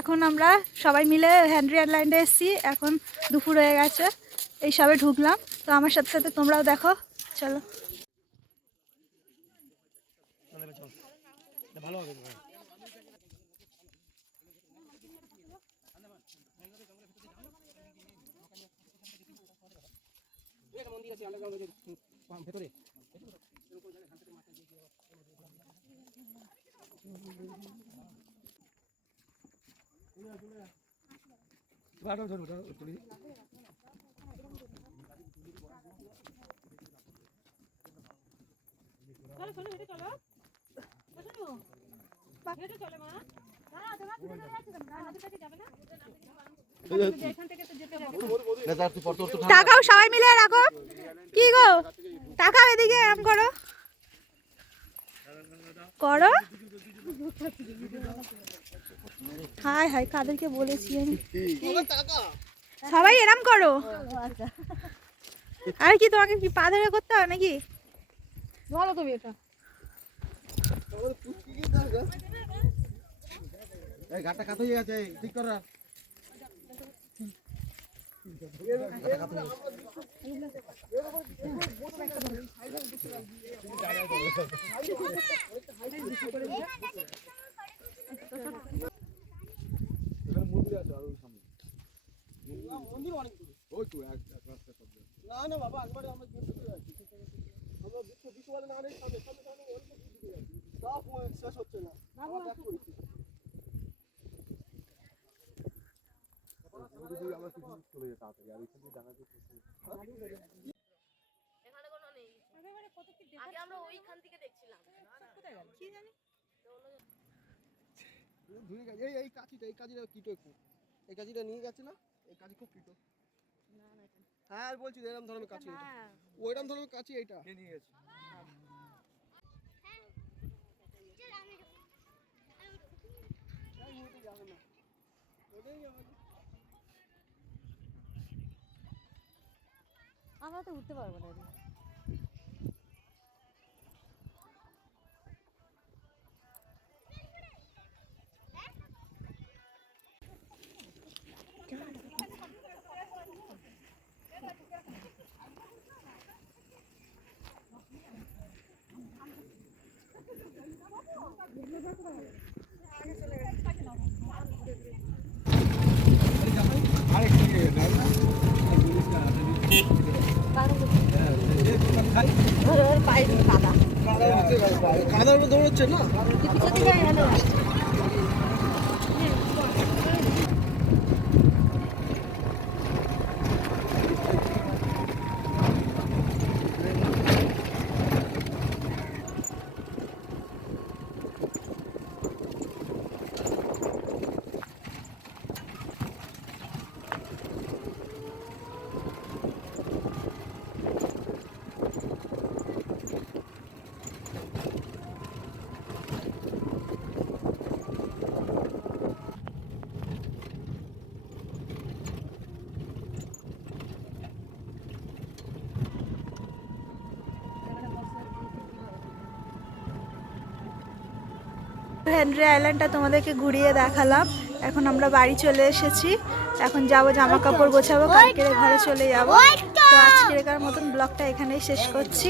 এখন আমরা সবাই মিলে হেনরি আইল্যান্ডে এসেছি। এখন দুপুর হয়ে গেছে, এই সবে ঢুকলাম। তো আমার সাথে সাথে তোমরাও দেখো, চলো। ভালো হবে। মন্দির আছে আন্ডারগ্রাউন্ডের ভেতরে। টাকাও সবাই মিলে রাখো। কি গো, টাকাও এদিকে এরম করো করো। হাই হাই, কাদেরকে বলেছি আমি, সবাই এরম করো। আর কি তোমাকে কি পা ধরে করতে হবে নাকি? ভালো তো এটা ঘাটটা কাত হয়ে গেছে, ঠিক কর। না না বাবা, একবারে আমরা শেষ হচ্ছে না। এই কাজিটা কিটো একটু, এই কাজিটা নিয়ে গেছে না, এই কাজি খুব কিটো। হ্যাঁ বলছি এরকম ধরনের কাছি, ওইরকম ধরনের কাছি এইটা নিয়ে গেছে। আমরা তো উঠতে পারবো না। কাদার মধ্যে দৌড়চ্ছে না। হেনরি আইল্যান্ডটা তোমাদেরকে ঘুরিয়ে দেখালাম। এখন আমরা বাড়ি চলে এসেছি। এখন যাবো, জামা কাপড় গোছাবো, কালকের ঘরে চলে যাবো। তো আজকের মতন ব্লগটা এখানেই শেষ করছি।